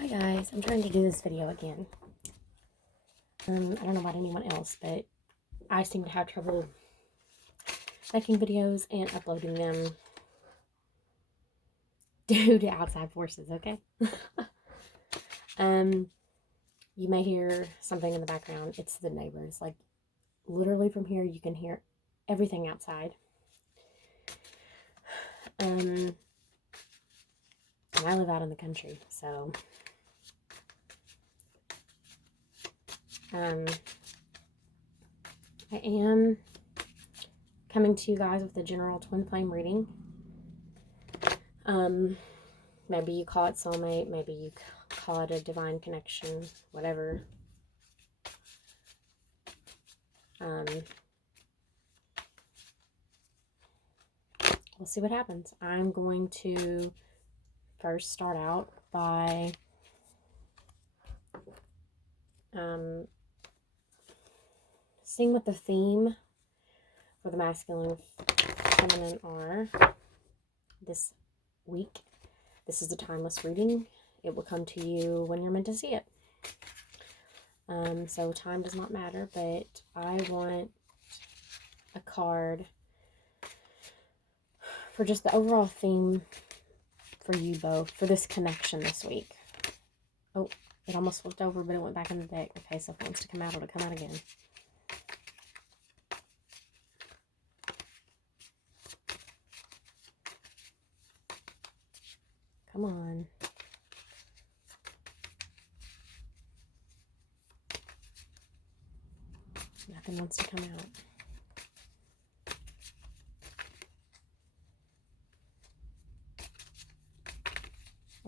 Hi guys, I'm trying to do this video again. I don't know about anyone else, but I seem to have trouble making videos and uploading them due to outside forces, okay? You may hear something in the background. It's the neighbors. Like, literally from here, you can hear everything outside. And I live out in the country, so I am coming to you guys with a general twin flame reading. Maybe you call it soulmate, maybe you call it a divine connection, whatever. We'll see what happens. I'm going to first start out by seeing what the theme for the masculine and feminine are this week. This is a timeless reading. It will come to you when you're meant to see it. So time does not matter, but I want a card for just the overall theme for you both, for this connection this week. Oh, it almost flipped over, but it went back in the deck. Okay, so if it wants to come out, it'll come out again. Come on. Nothing wants to come out.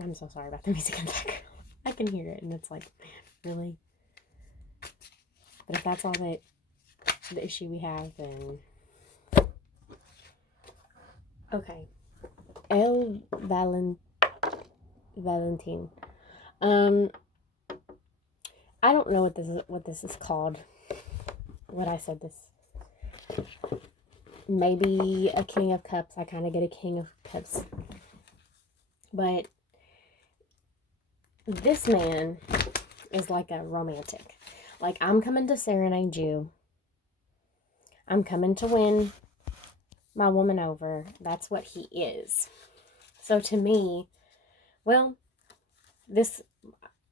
I'm so sorry about the music in the background. I can hear it, and it's like, really? But if that's all that the issue we have, then... Okay. Valentine. I don't know what this is called. What I said this. Maybe a King of Cups. I kind of get a King of Cups. But this man is like a romantic. Like, I'm coming to serenade you. I'm coming to win my woman over. That's what he is. So to me, well,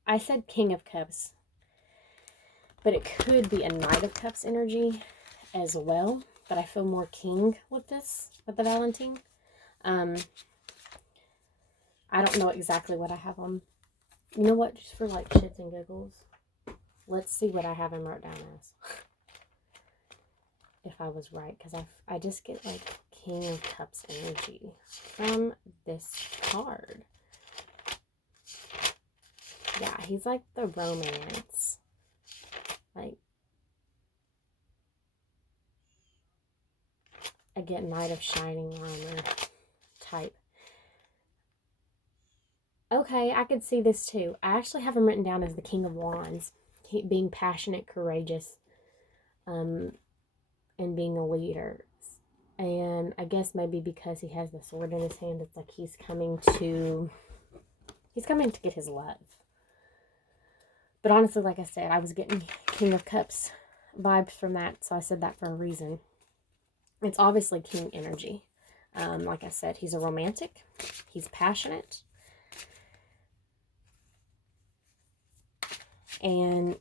I said King of Cups, but it could be a Knight of Cups energy as well. But I feel more king with this, with the Valentine. I don't know exactly what I have on. You know what? Just for like shits and giggles, let's see what I have him wrote down as. If I was right, because I just get like King of Cups energy from this card. Yeah, he's like the romance. Like, I get Knight of Shining Armor type. Okay, I could see this too. I actually have him written down as the King of Wands. Being passionate, courageous, and being a leader. And I guess maybe because he has the sword in his hand, it's like he's coming to get his love. But honestly, like I said, I was getting King of Cups vibes from that, so I said that for a reason. It's obviously king energy. Like I said, he's a romantic. He's passionate. And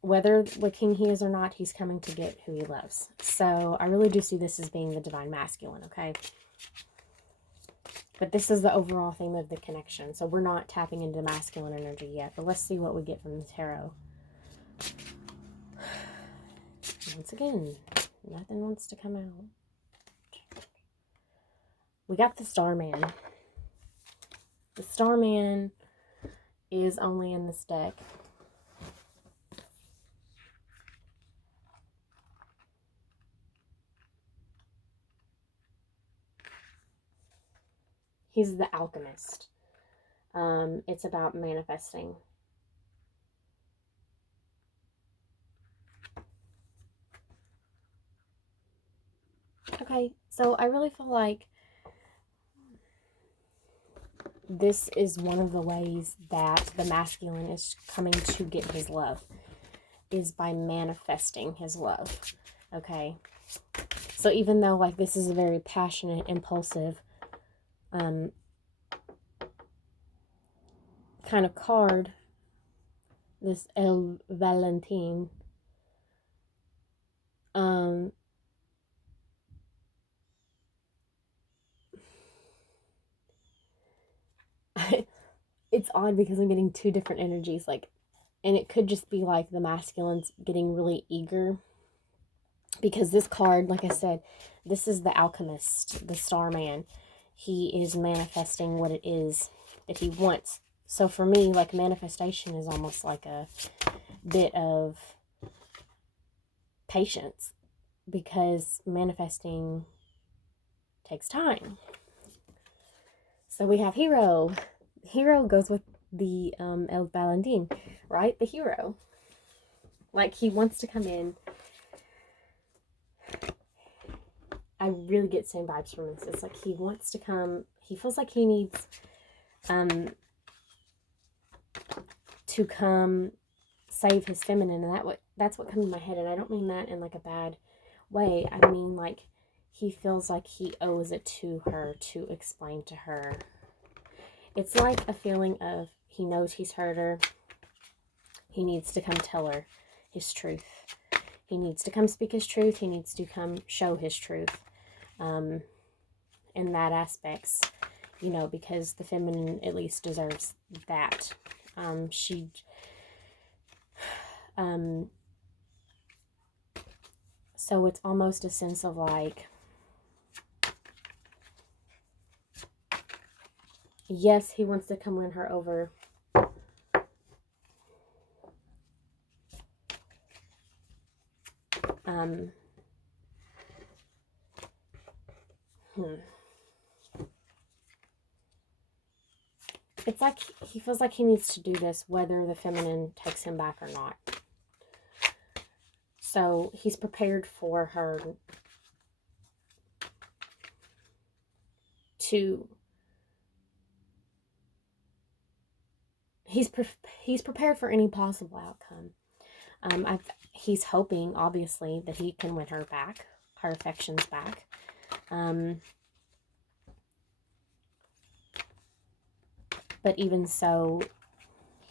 whether what king he is or not, he's coming to get who he loves. So I really do see this as being the divine masculine, okay? But this is the overall theme of the connection. So we're not tapping into masculine energy yet. But let's see what we get from the tarot. Once again, nothing wants to come out. We got the Starman. The Starman is only in this deck. He's the alchemist. It's about manifesting. Okay, so I really feel like this is one of the ways that the masculine is coming to get his love, is by manifesting his love. Okay. So even though like this is a very passionate, impulsive kind of card, this El Valentin, it's odd because I'm getting two different energies, like, and it could just be like the masculine's getting really eager, because this card, like I said, this is the alchemist, the starman. He is manifesting what it is that he wants. So for me, like, manifestation is almost like a bit of patience, because manifesting takes time. So we have hero. Hero goes with the El Valentin, right? The hero. Like, he wants to come in. I really get same vibes from this. It's like he wants to come. He feels like he needs to come save his feminine, and that's what comes to my head. And I don't mean that in like a bad way. I mean, like, he feels like he owes it to her to explain to her. It's like a feeling of he knows he's hurt her. He needs to come tell her his truth. He needs to come speak his truth. He needs to come show his truth. In that aspects, you know, because the feminine at least deserves that. So it's almost a sense of like, yes, he wants to come win her over. It's like he feels like he needs to do this whether the feminine takes him back or not. So he's prepared for her to... He's prepared for any possible outcome. He's hoping, obviously, that he can win her back, her affections back. But even so,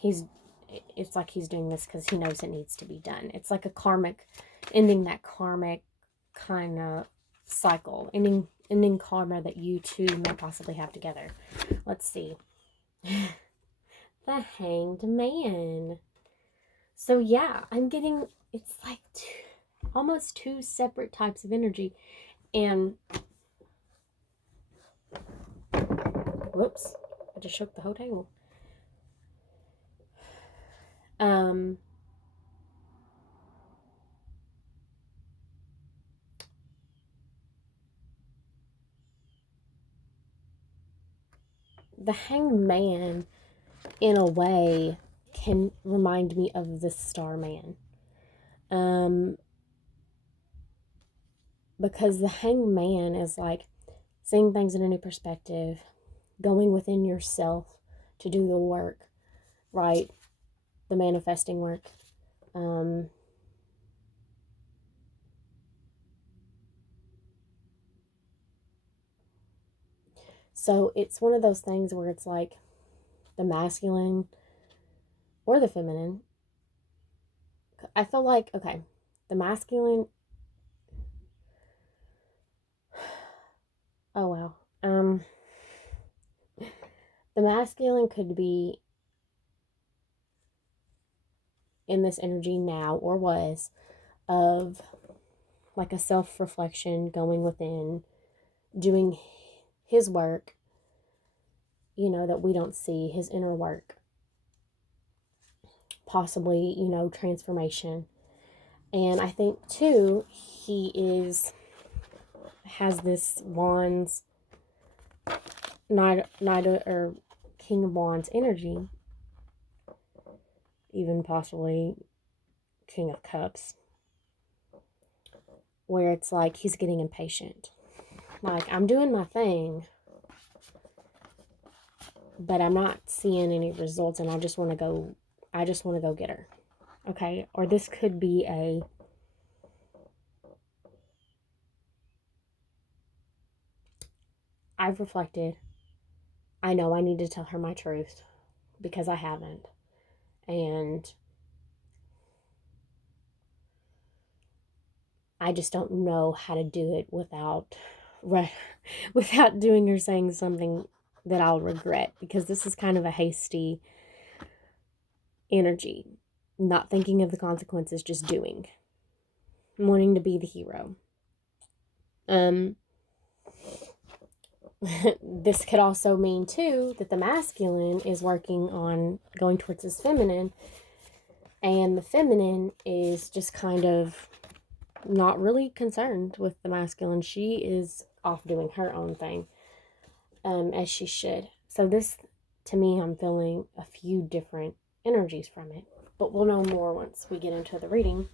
it's like he's doing this because he knows it needs to be done. It's like a karmic, ending that karmic kind of cycle, ending karma that you two may possibly have together. Let's see. The Hanged Man. So yeah, I'm getting, it's like almost two separate types of energy. And whoops, I just shook the whole table. The Hanged Man, in a way, can remind me of the Starman. Because the Hanged Man is like seeing things in a new perspective, going within yourself to do the work, right? The manifesting work. So it's one of those things where it's like the masculine or the feminine. I feel like, okay, the masculine... Oh, wow. The masculine could be in this energy now, or was, of like a self-reflection, going within, doing his work, you know, that we don't see, his inner work, possibly, you know, transformation. And I think too, has this wands, knight or king of wands energy, even possibly king of cups, where it's like he's getting impatient. Like, I'm doing my thing, but I'm not seeing any results, and I just want to go get her. Okay? Or this could be a I've reflected. I know I need to tell her my truth because I haven't. And I just don't know how to do it without doing or saying something that I'll regret, because this is kind of a hasty energy, not thinking of the consequences, just doing, wanting to be the hero. This could also mean too that the masculine is working on going towards his feminine, and the feminine is just kind of not really concerned with the masculine. She is off doing her own thing, as she should. So this, to me, I'm feeling a few different energies from it, but we'll know more once we get into the reading.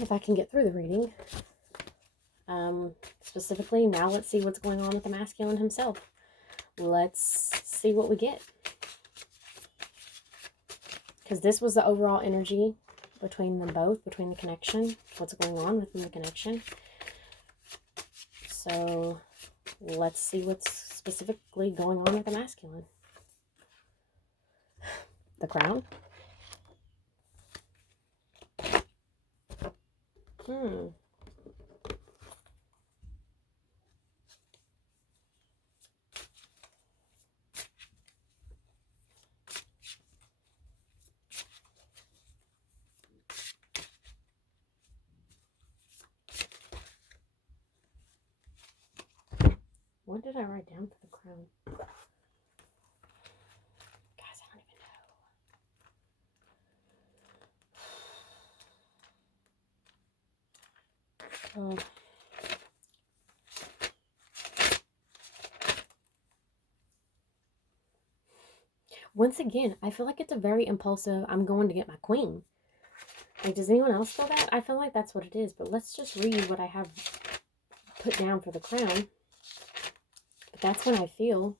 If I can get through the reading. Specifically, now let's see what's going on with the masculine himself. Let's see what we get. Because this was the overall energy between them both, between the connection, what's going on within the connection. So let's see what's specifically going on with the masculine. The Crown. What did I write down for the Crown? Guys, I don't even know. Once again, I feel like it's a very impulsive, I'm going to get my queen. Like, does anyone else feel that? I feel like that's what it is, but let's just read what I have put down for the Crown. But that's what I feel.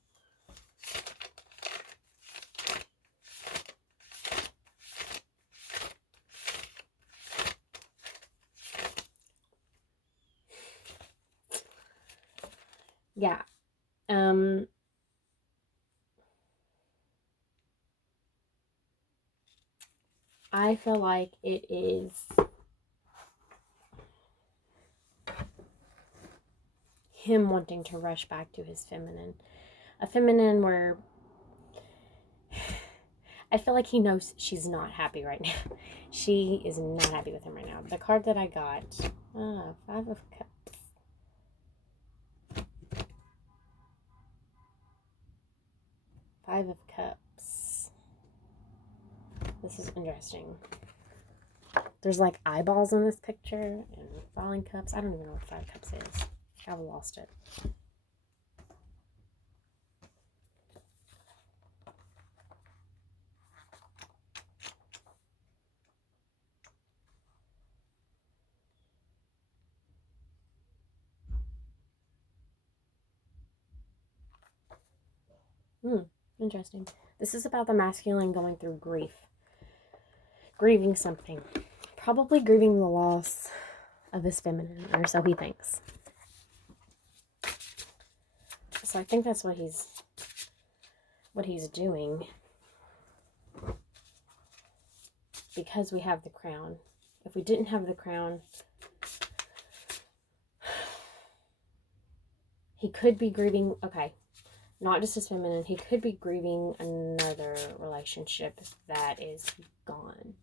Yeah. I feel like it is him wanting to rush back to his feminine. A feminine where I feel like he knows she's not happy right now. She is not happy with him right now. The card that I got, Five of Cups. Five of Cups. This is interesting. There's like eyeballs in this picture and falling cups. I don't even know what Five Cups is. I've lost it. Interesting. This is about the masculine going through grief. Grieving something. Probably grieving the loss of his feminine, or so he thinks. So I think that's what he's doing. Because we have the Crown. If we didn't have the Crown, he could be grieving, okay, not just his feminine, he could be grieving another relationship that is gone.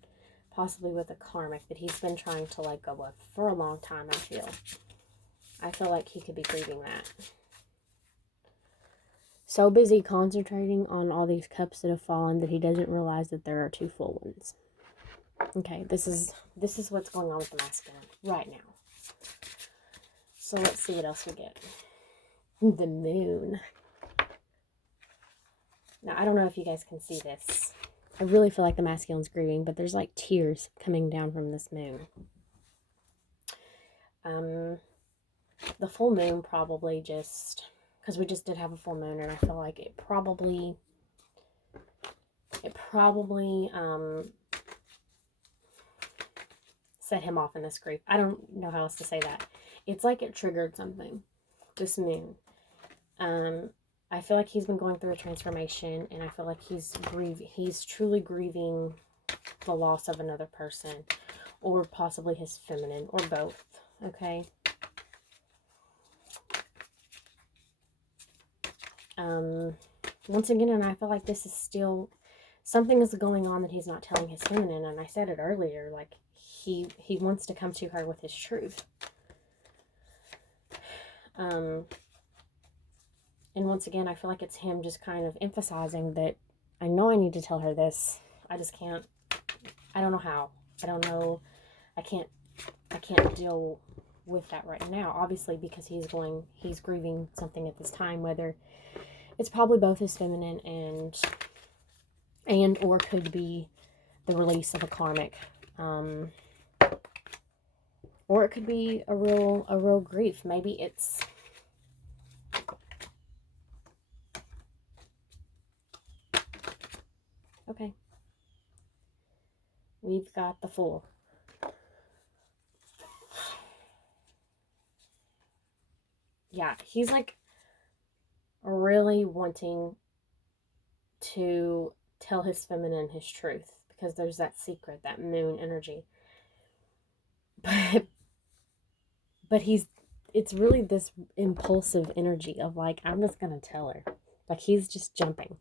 Possibly with a karmic that he's been trying to let go of for a long time, I feel. I feel like he could be grieving that. So busy concentrating on all these cups that have fallen that he doesn't realize that there are two full ones. Okay, this is what's going on with the masculine right now. So let's see what else we get. The Moon. Now, I don't know if you guys can see this. I really feel like the masculine's grieving, but there's like tears coming down from this moon. The full moon probably just because we just did have a full moon, and I feel like it probably set him off in this grief. I don't know how else to say that. It's like it triggered something, this moon. I feel like he's been going through a transformation, and I feel like he's truly grieving the loss of another person, or possibly his feminine, or both, okay? Once again, and I feel like this is still, something is going on that he's not telling his feminine, and I said it earlier, like, he wants to come to her with his truth. And once again, I feel like it's him just kind of emphasizing that I know I need to tell her this. I just can't. I don't know how. I don't know. I can't deal with that right now. Obviously, because he's grieving something at this time, whether it's probably both his feminine and or could be the release of a karmic, or it could be a real grief. Maybe it's okay. We've got the Fool. Yeah, he's like really wanting to tell his feminine his truth, because there's that secret, that moon energy. But it's really this impulsive energy of like, I'm just gonna tell her. Like, he's just jumping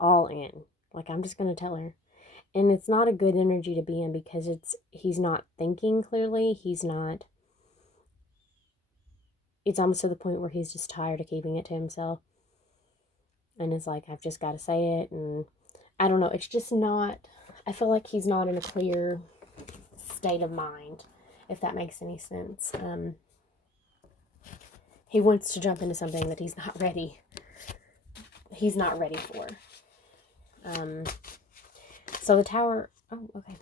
all in. Like, I'm just gonna tell her. And it's not a good energy to be in, because he's not thinking clearly. It's almost to the point where he's just tired of keeping it to himself. And it's like, I've just got to say it. And I don't know. It's just not, I feel like he's not in a clear state of mind, if that makes any sense. He wants to jump into something that he's not ready for. So the Tower, oh, okay.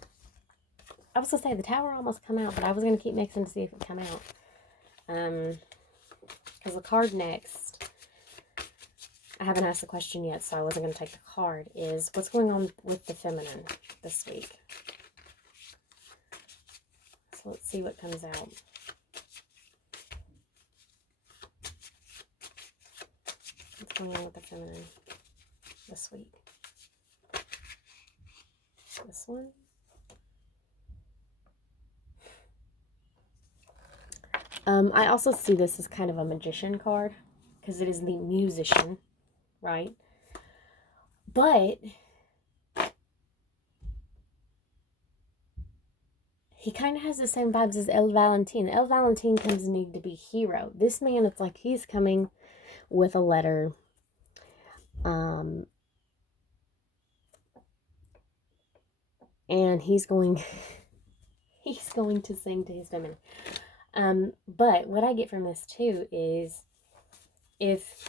I was going to say, the Tower almost come out, but I was going to keep mixing to see if it come out. Because the card next, I haven't asked the question yet, so I wasn't going to take the card, is what's going on with the feminine this week. So let's see what comes out. What's going on with the feminine this week? This one? I also see this as kind of a magician card, because it is the musician, right? But he kind of has the same vibes as El Valentin. El Valentin comes need to be hero. This man, it's like he's coming with a letter. And he's going to sing to his feminine. But what I get from this too is, if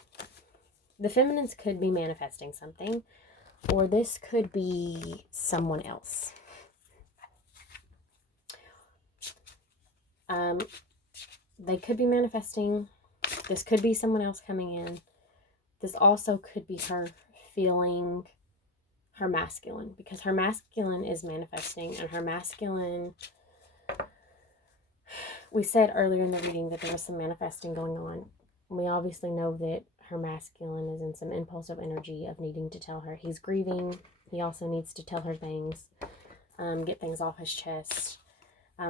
the feminines could be manifesting something, or this could be someone else. They could be manifesting. This could be someone else coming in. This also could be her feeling her masculine, because her masculine is manifesting, and her masculine, we said earlier in the reading that there was some manifesting going on. We obviously know that her masculine is in some impulsive energy of needing to tell her. He's grieving. He also needs to tell her things, get things off his chest.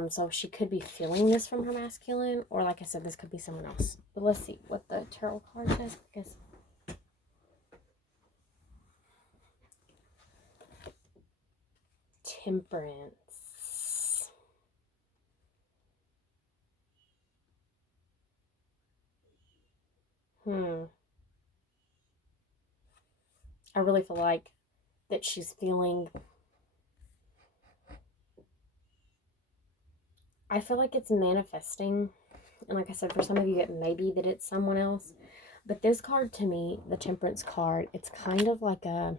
So she could be feeling this from her masculine, or like I said, this could be someone else. But let's see what the tarot card says, because Temperance. I really feel like that she's feeling, I feel like it's manifesting. And like I said, for some of you, it may be that it's someone else. But this card, to me, the Temperance card, it's kind of like a,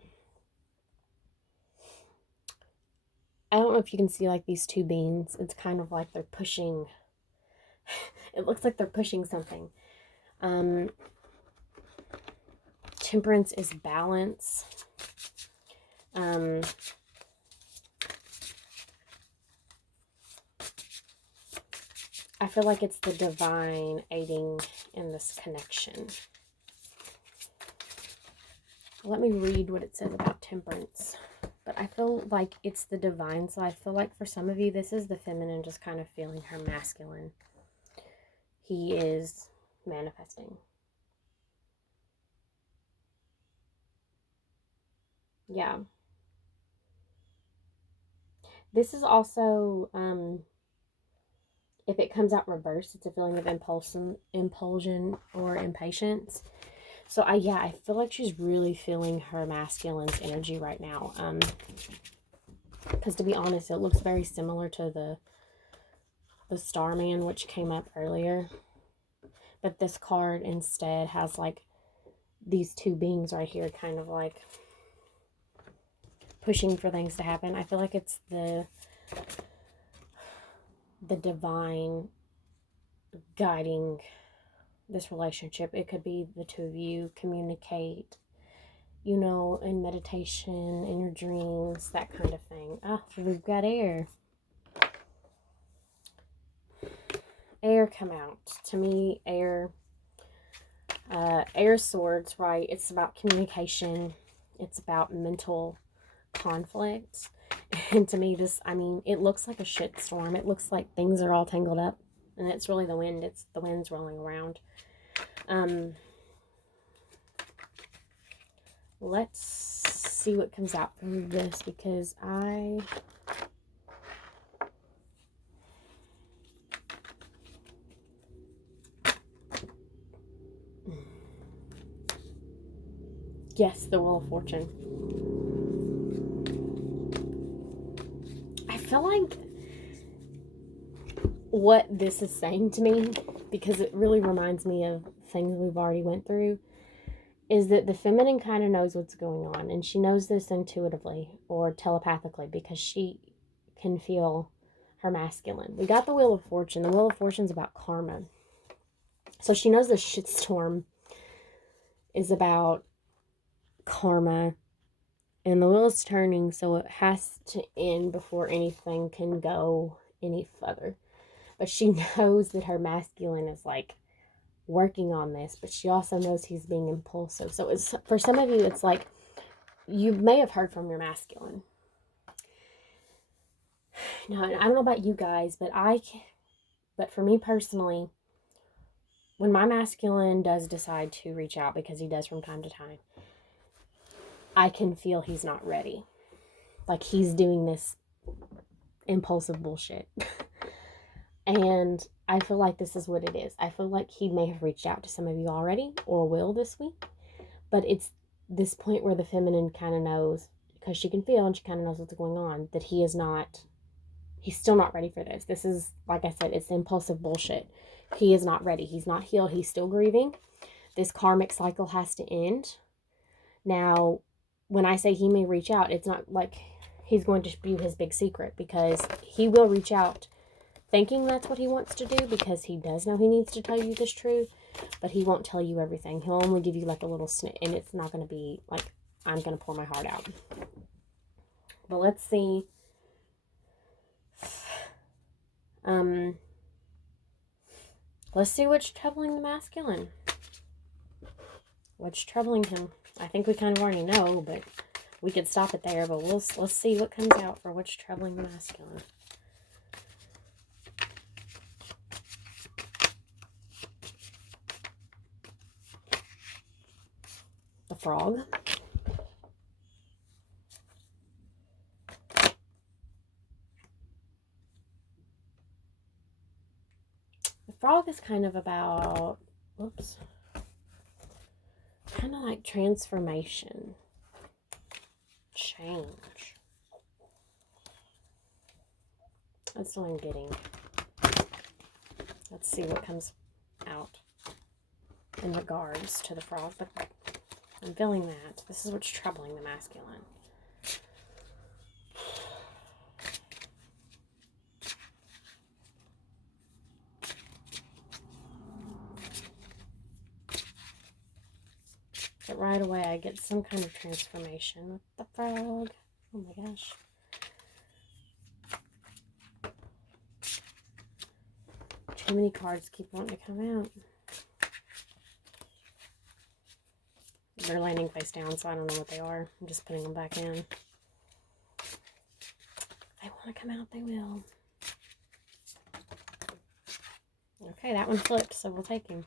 I don't know if you can see like these two beans. It's kind of like they're pushing, it looks like they're pushing something. Temperance is balance. I feel like it's the divine aiding in this connection. Let me read what it says about temperance. But I feel like it's the divine. So I feel like for some of you, this is the feminine just kind of feeling her masculine. He is manifesting. Yeah. This is also, if it comes out reversed, it's a feeling of impulsion or impatience. So I feel like she's really feeling her masculine's energy right now. Because to be honest, it looks very similar to the Starman, which came up earlier. But this card instead has like these two beings right here, kind of like pushing for things to happen. I feel like it's the divine guiding this relationship. It could be the two of you communicate, you know, in meditation, in your dreams, that kind of thing. Ah, we've got air. Air come out. To me, air swords, right? It's about communication. It's about mental conflict. And to me, it looks like a shit storm. It looks like things are all tangled up. And it's really the wind. It's the wind's rolling around. Let's see what comes out from this, because yes, the Wheel of Fortune. I feel like what this is saying to me, because it really reminds me of things we've already went through, is that the feminine kind of knows what's going on, and she knows this intuitively or telepathically because she can feel her masculine. We got the Wheel of Fortune. The Wheel of Fortune's about karma. So she knows the shitstorm is about karma, and the wheel is turning, so it has to end before anything can go any further. But she knows that her masculine is like working on this, but she also knows he's being impulsive. So it's, for some of you, it's like you may have heard from your masculine. Now, I don't know about you guys, but for me personally, when my masculine does decide to reach out, because he does from time to time, I can feel he's not ready. Like he's doing this impulsive bullshit. And I feel like this is what it is. I feel like he may have reached out to some of you already or will this week. But it's this point where the feminine kind of knows, because she can feel and she kind of knows what's going on, that he's still not ready for this. This is, like I said, it's impulsive bullshit. He is not ready. He's not healed. He's still grieving. This karmic cycle has to end. Now, when I say he may reach out, it's not like he's going to spew his big secret, because he will reach out thinking that's what he wants to do, because he does know he needs to tell you this truth, but he won't tell you everything. He'll only give you like a little snip, and it's not going to be like, I'm going to pour my heart out. But let's see. Let's see what's troubling the masculine. What's troubling him? I think we kind of already know, but we could stop it there. But let's see what comes out for what's troubling the masculine. The Frog. The Frog is kind of about, kind of like transformation, change. That's what I'm getting. Let's see what comes out in regards to the Frog. But I'm feeling that this is what's troubling the masculine. But right away I get some kind of transformation with the frog. Oh my gosh. Too many cards keep wanting to come out. They're landing face down, so I don't know what they are. I'm just putting them back in. If they want to come out, they will. Okay, that one flipped, so we'll take him.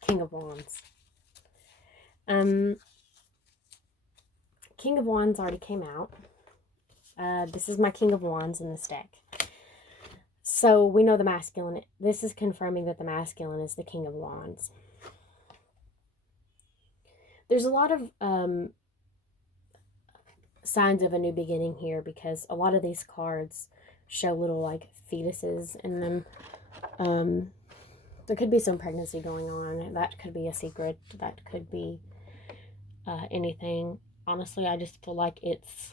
King of Wands. King of Wands already came out. This is my King of Wands in this deck. So we know the masculine. This is confirming that the masculine is the King of Wands. There's a lot of signs of a new beginning here, because a lot of these cards show little like fetuses in them. There could be some pregnancy going on. That could be a secret. That could be anything. Honestly, I just feel like it's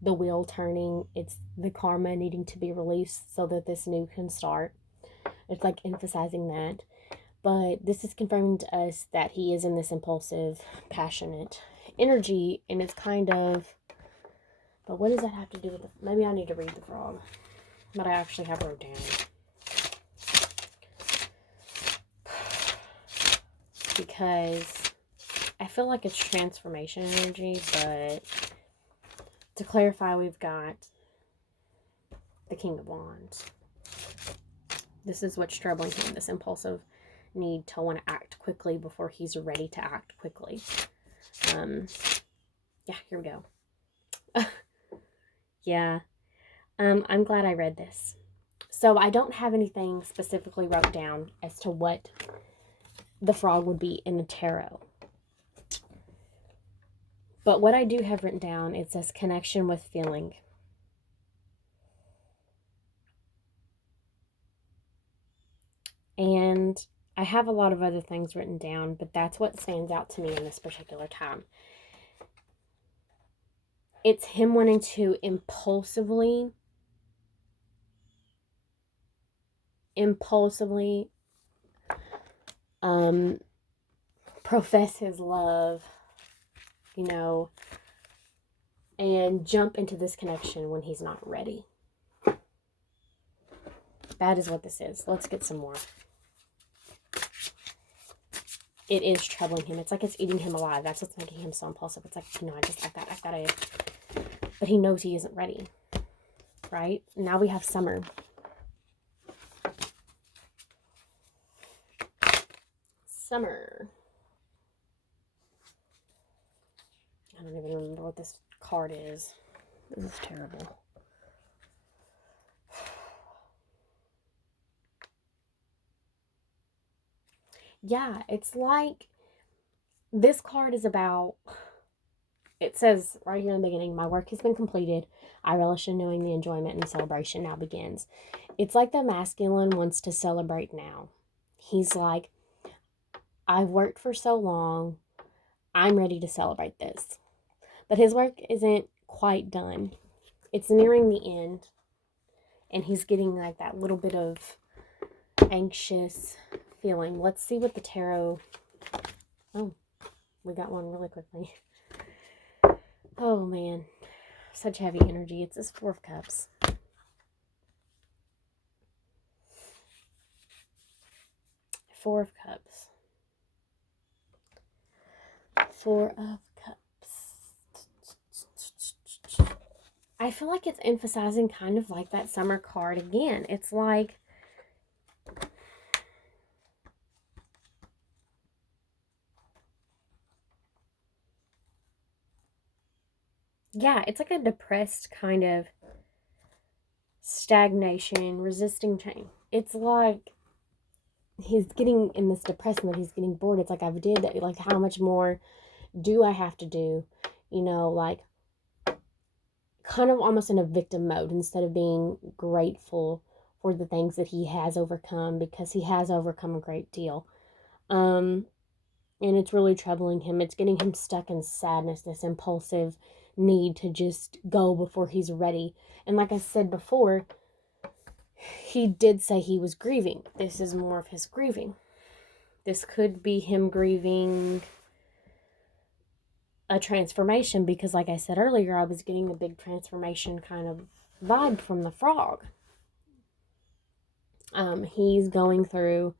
the wheel turning. It's the karma needing to be released so that this new can start. It's like emphasizing that. But this is confirming to us that he is in this impulsive, passionate energy. And it's kind of... But what does that have to do with it? Maybe I need to read the frog. But I actually have wrote down. Because I feel like it's transformation energy, but to clarify, we've got the King of Wands. This is what's troubling him, this impulsive need to want to act quickly before he's ready to act quickly. Yeah, here we go. Yeah. I'm glad I read this. So I don't have anything specifically wrote down as to what the frog would be in the tarot. But what I do have written down, it says connection with feeling. And I have a lot of other things written down, but that's what stands out to me in this particular time. It's him wanting to impulsively profess his love, you know, and jump into this connection when he's not ready. That is what this is. Let's get some more. It is troubling him. It's like it's eating him alive. That's what's making him so impulsive. It's like, you know, I gotta. But he knows he isn't ready. Right? Now we have summer. Summer. I don't even remember what this card is. This is terrible. Yeah, it's like this card is about, it says right here in the beginning, my work has been completed. I relish in knowing the enjoyment and celebration now begins. It's like the masculine wants to celebrate now. He's like, I've worked for so long. I'm ready to celebrate this. But his work isn't quite done. It's nearing the end. And he's getting like that little bit of anxious feeling. Let's see what the tarot... Oh, we got one really quickly. Oh, man. Such heavy energy. It's this Four of Cups. Four of Cups. Four of Cups. I feel like it's emphasizing kind of like that summer card again. It's like... Yeah, it's like a depressed kind of stagnation, resisting change. It's like he's getting in this depressed mode. He's getting bored. It's like, I've did that. Like, how much more do I have to do? You know, like kind of almost in a victim mode instead of being grateful for the things that he has overcome, because he has overcome a great deal. And it's really troubling him. It's getting him stuck in sadness, this impulsive need to just go before he's ready. And like I said before, he did say he was grieving. This is more of his grieving. This could be him grieving a transformation because, like I said earlier, I was getting the big transformation kind of vibe from the frog. He's going through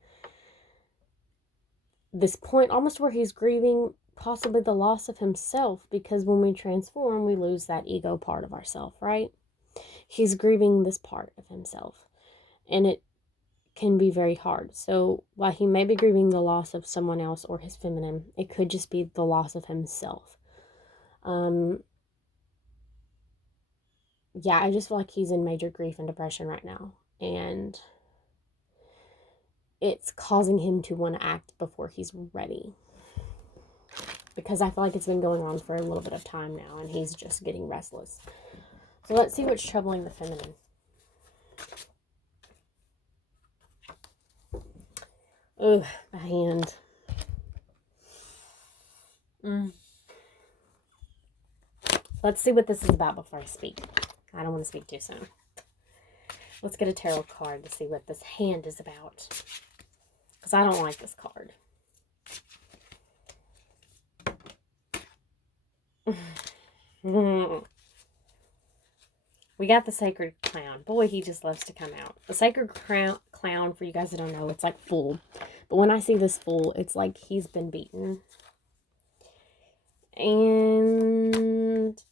this point almost where he's grieving possibly the loss of himself, because when we transform, we lose that ego part of ourself, right? He's grieving this part of himself, and it can be very hard. So while he may be grieving the loss of someone else or his feminine, it could just be the loss of himself. Yeah, I just feel like he's in major grief and depression right now, and it's causing him to want to act before he's ready, because I feel like it's been going on for a little bit of time now, and he's just getting restless. So let's see what's troubling the feminine. Ugh, the hand. Let's see what this is about before I speak. I don't want to speak too soon. Let's get a tarot card to see what this hand is about, because I don't like this card. We got the Sacred Clown. Boy, he just loves to come out. The Sacred Clown, for you guys that don't know, it's like full. But when I see this full, it's like he's been beaten. And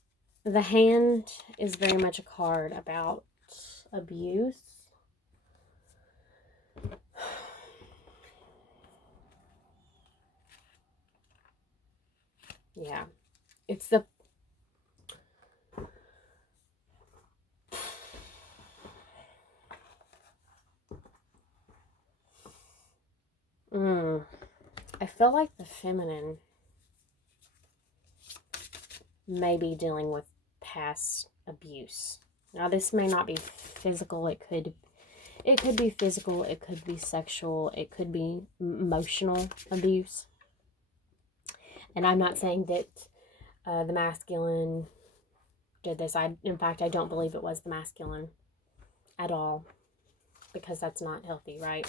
the hand is very much a card about abuse. Yeah. It's the... I feel like the feminine may be dealing with past abuse. Now, this may not be physical. It could be physical. It could be sexual. It could be emotional abuse. And I'm not saying that the masculine did this. In fact, I don't believe it was the masculine at all, because that's not healthy, right?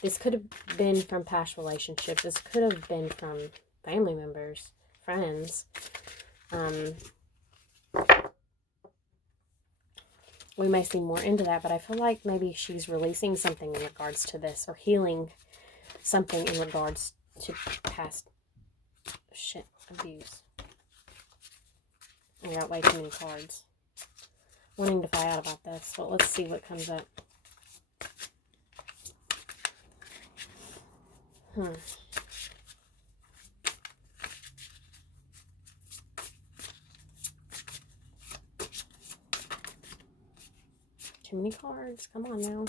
This could have been from past relationships. This could have been from family members, friends. We may see more into that, but I feel like maybe she's releasing something in regards to this, or healing something in regards to past abuse. I got way too many cards. Wanting to find out about this, but let's see what comes up. Too many cards. Come on now.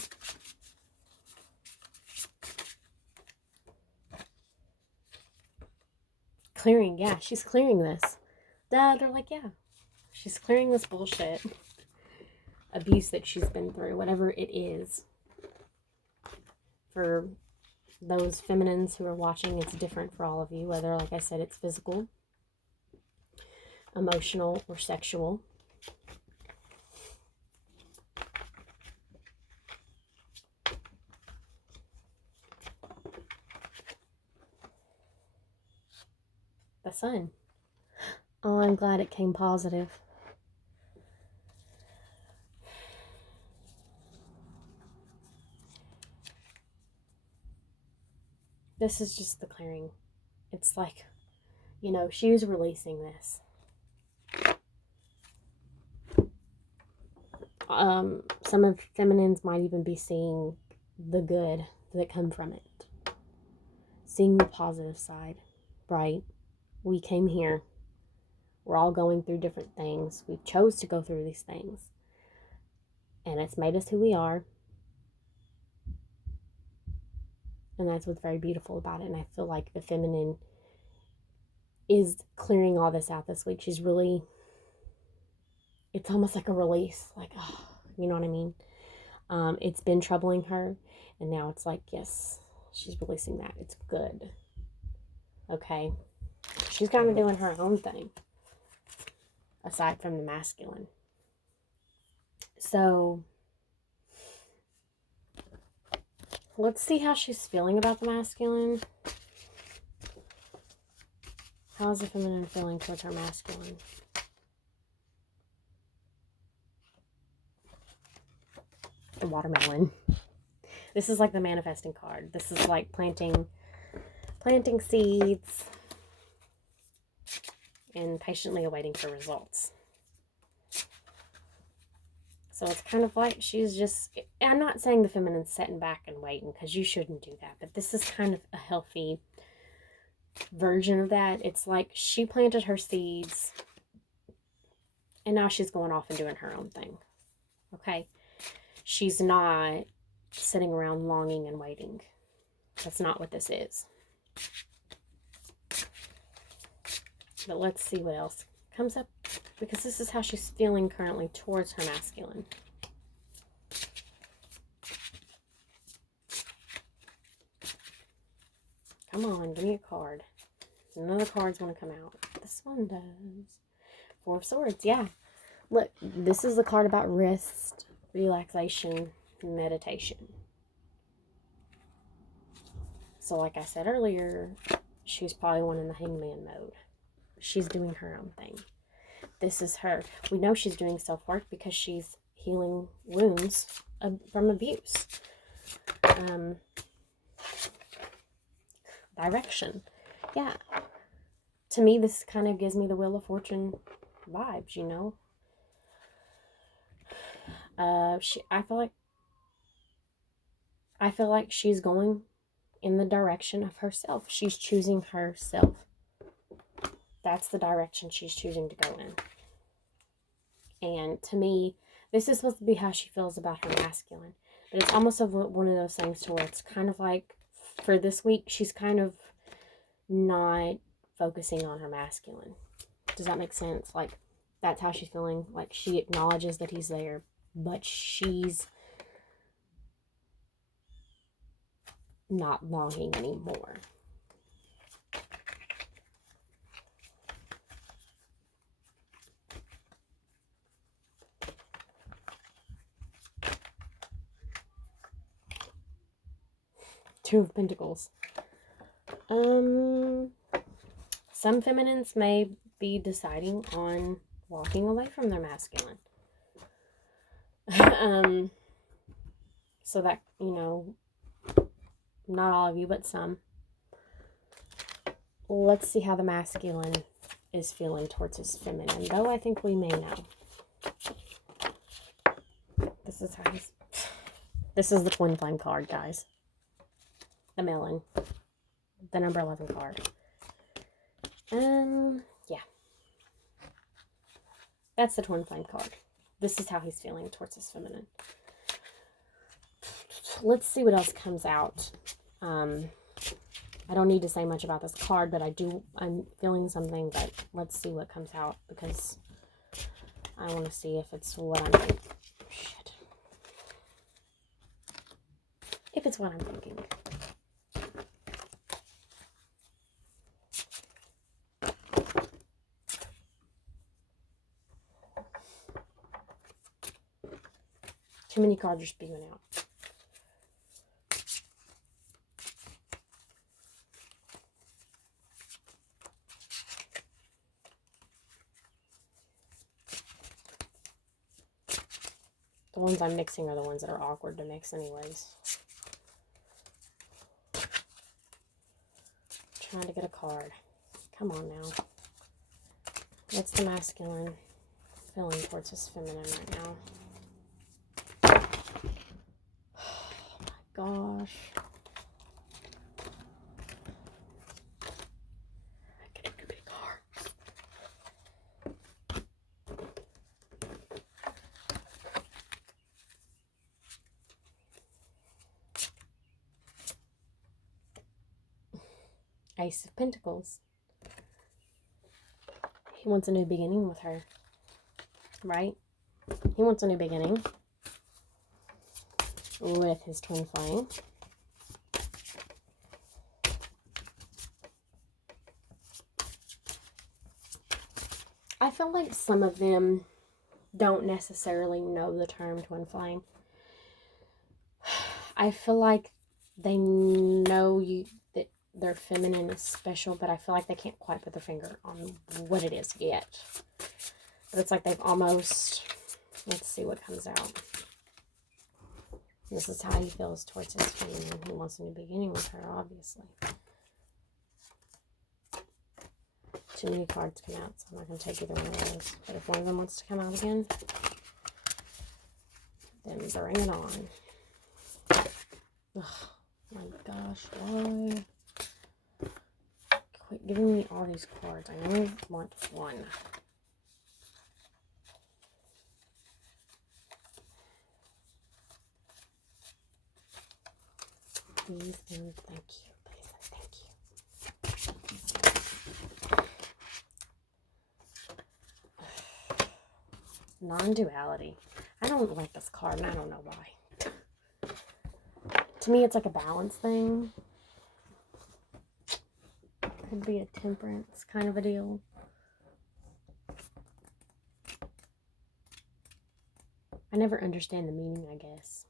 Clearing. Yeah, she's clearing this. They're like, yeah. She's clearing this bullshit. Abuse that she's been through. Whatever it is. For those feminines who are watching, it's different for all of you. Whether, like I said, it's physical, emotional, or sexual. The Sun. Oh, I'm glad it came positive. This is just the clearing. It's like, you know, she was releasing this. Some of feminines might even be seeing the good that come from it. Seeing the positive side, right? We came here. We're all going through different things. We chose to go through these things. And it's made us who we are. And that's what's very beautiful about it. And I feel like the feminine is clearing all this out this week. She's really, it's almost like a release. Like, oh, you know what I mean? It's been troubling her. And now it's like, yes, she's releasing that. It's good. Okay. She's kind of doing her own thing, aside from the masculine. So, let's see how she's feeling about the masculine. How is the feminine feeling towards her masculine? The watermelon. This is like the manifesting card. This is like planting seeds and patiently awaiting for results. So it's kind of like she's just, I'm not saying the feminine's sitting back and waiting, because you shouldn't do that, but this is kind of a healthy version of that. It's like she planted her seeds and now she's going off and doing her own thing. Okay? She's not sitting around longing and waiting. That's not what this is. But let's see what else comes up, because this is how she's feeling currently towards her masculine. Come on, give me a card. None of the cards want to come out. This one does. Four of Swords, yeah. Look, this is the card about rest, relaxation, meditation. So like I said earlier, she's probably one in the hangman mode. She's doing her own thing. This is her. We know she's doing self-work because she's healing wounds from abuse. Direction. Yeah. To me, this kind of gives me the Wheel of Fortune vibes, you know? I feel like she's going in the direction of herself. She's choosing herself. That's the direction she's choosing to go in. And to me, this is supposed to be how she feels about her masculine. But it's almost one of those things to where it's kind of like, for this week, she's kind of not focusing on her masculine. Does that make sense? Like, that's how she's feeling. Like, she acknowledges that he's there, but she's not longing anymore. Two of Pentacles. Some feminines may be deciding on walking away from their masculine. So that, you know, not all of you, but some. Let's see how the masculine is feeling towards his feminine, though I think we may know. This is how he's... This is the twin flame card, guys. The melon. The number 11 card. Yeah. That's the twin flame card. This is how he's feeling towards his feminine. Let's see what else comes out. I don't need to say much about this card, but I'm feeling something, but let's see what comes out, because I want to see if it's what I'm thinking. Shit. If it's what I'm thinking. Too many cards are spewing out. The ones I'm mixing are the ones that are awkward to mix anyways. Trying to get a card. Come on now. What's the masculine feeling towards his feminine right now? Oh my gosh. I get a big card. Ace of Pentacles. He wants a new beginning with her. Right? He wants a new beginning with his twin flame. I feel like some of them don't necessarily know the term twin flame. I feel like they know that their feminine is special, but I feel like they can't quite put their finger on what it is yet. But it's like they've almost, let's see what comes out. This is how he feels towards his feminine. He wants a new beginning with her, obviously. Too many cards come out, so I'm not going to take either one of those. But if one of them wants to come out again, then bring it on. Oh my gosh, why? Quit giving me all these cards. I only want one. Please and thank you. Please and thank you. Non-duality. I don't like this card, and I don't know why. To me, it's like a balance thing. Could be a temperance kind of a deal. I never understand the meaning, I guess.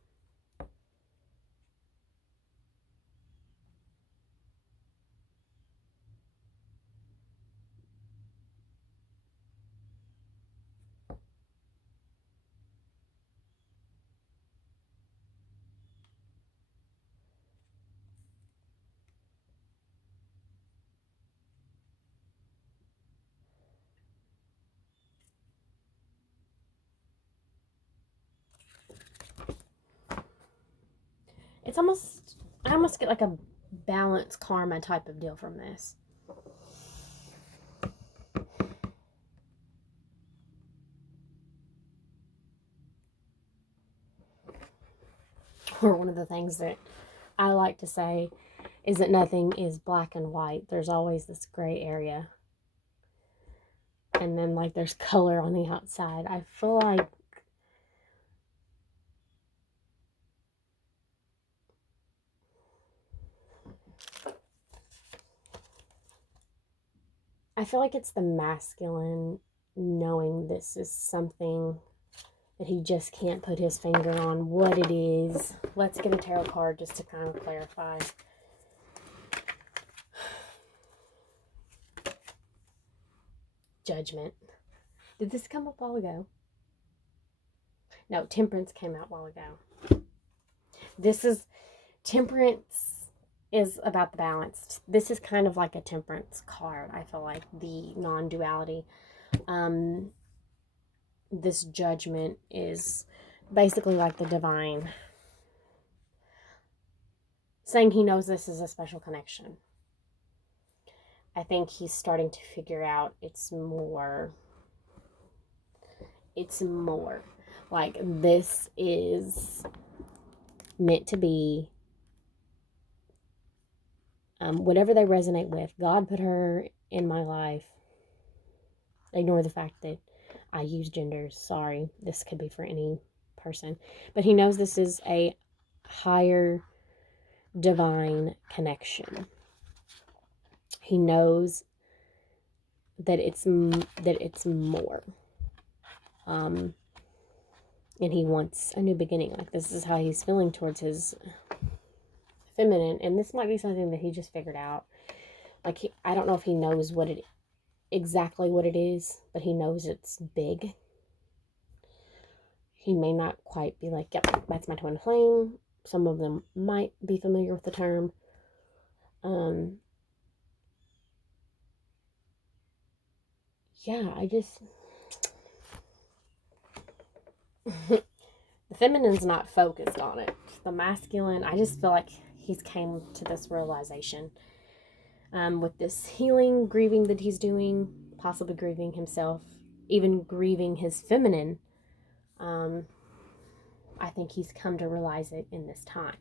It's almost, I almost get like a balance karma type of deal from this. Or one of the things that I like to say is that nothing is black and white. There's always this gray area. And then like there's color on the outside. I feel like it's the masculine knowing this is something that he just can't put his finger on what it is. Let's get a tarot card just to kind of clarify. Judgment. Did this come up a while ago? No, Temperance came out a while ago. This is, Temperance is about the balance. This is kind of like a Temperance card, I feel like, the non-duality. This Judgment is basically like the divine, saying he knows this is a special connection. I think he's starting to figure out it's more. Like, this is meant to be. Whatever they resonate with. God put her in my life. Ignore the fact that I use genders. Sorry. This could be for any person. But he knows this is a higher divine connection. He knows that it's more. And he wants a new beginning. Like, this is how he's feeling towards his feminine. And this might be something that he just figured out. Like, I don't know if he knows exactly what it is, but he knows it's big. He may not quite be like, yep, that's my twin flame. Some of them might be familiar with the term. Yeah, I just... the feminine's not focused on it. The masculine, I just feel like he's came to this realization. With this healing, grieving that he's doing, possibly grieving himself, even grieving his feminine, I think he's come to realize it in this time.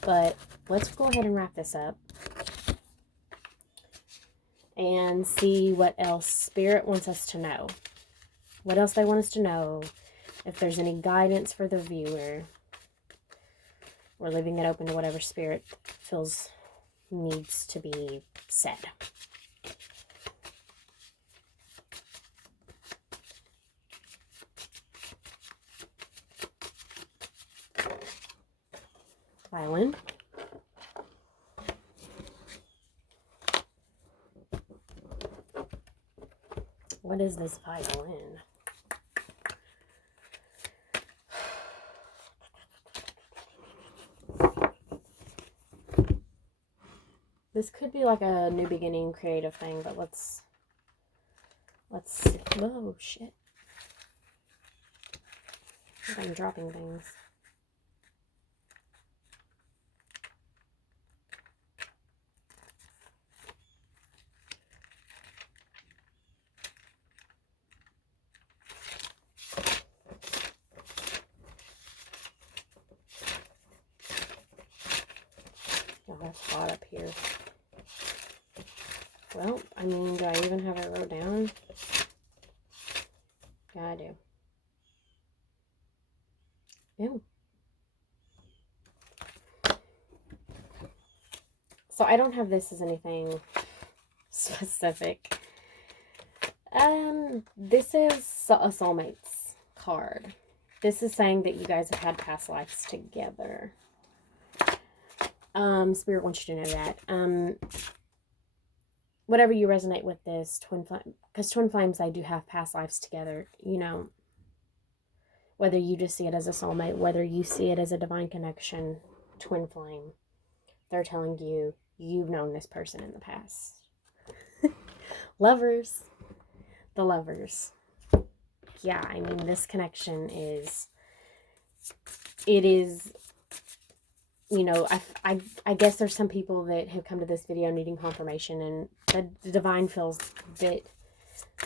But let's go ahead and wrap this up and see what else Spirit wants us to know. What else they want us to know. If there's any guidance for the viewer. We're leaving it open to whatever Spirit feels needs to be said. violin. What is this violin? This could be like a new beginning creative thing, but let's see. Oh, shit. I'm dropping things. Oh, that's hot up here. Well, I mean, do I even have it wrote down? Yeah, I do. Ew. So I don't have this as anything specific. This is a soulmates card. This is saying that you guys have had past lives together. Spirit wants you to know that. Whatever you resonate with this twin flame, because twin flames, they do have past lives together, you know, whether you just see it as a soulmate, whether you see it as a divine connection, twin flame, they're telling you, you've known this person in the past. Lovers. The lovers. Yeah, I mean, this connection is, it is, you know, I guess there's some people that have come to this video needing confirmation, and the divine feels that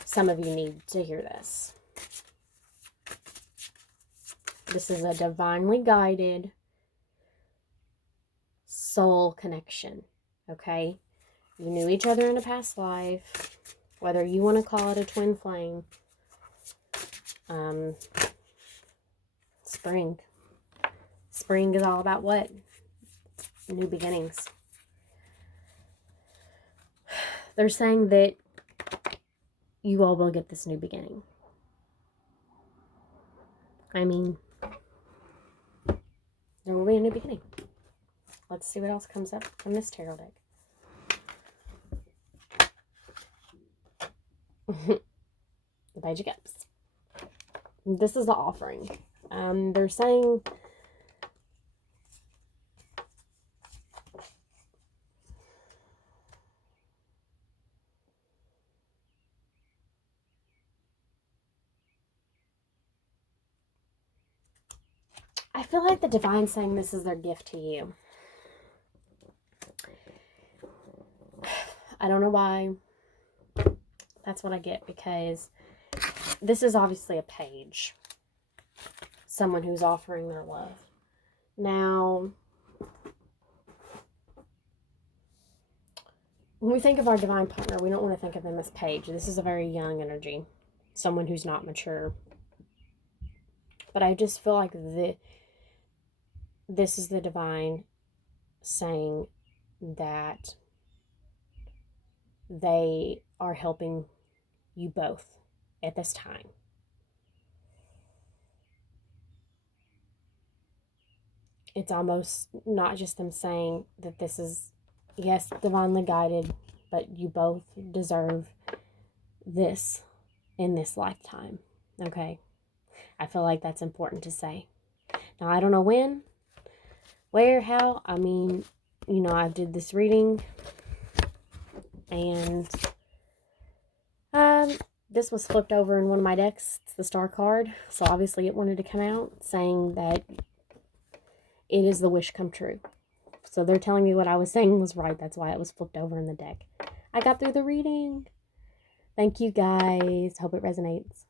some of you need to hear this. This is a divinely guided soul connection, okay? You knew each other in a past life, whether you want to call it a twin flame. Spring. Spring is all about what? New beginnings. They're saying that you all will get this new beginning. I mean, there will be a new beginning. Let's see what else comes up from this tarot deck. The Page of Cups. This is the offering. They're saying I feel like the divine's saying this is their gift to you. I don't know why. That's what I get, because this is obviously a page. Someone who's offering their love. Now, when we think of our divine partner, we don't want to think of them as page. This is a very young energy. Someone who's not mature. But I just feel like this is the divine saying that they are helping you both at this time. It's almost not just them saying that this is, yes, divinely guided, but you both deserve this in this lifetime. Okay? I feel like that's important to say. Now, I don't know when, where, how. I mean, you know, I did this reading, and this was flipped over in one of my decks. It's the Star card. So obviously it wanted to come out saying that it is the wish come true. So they're telling me what I was saying was right. That's why it was flipped over in the deck. I got through the reading. Thank you guys. Hope it resonates.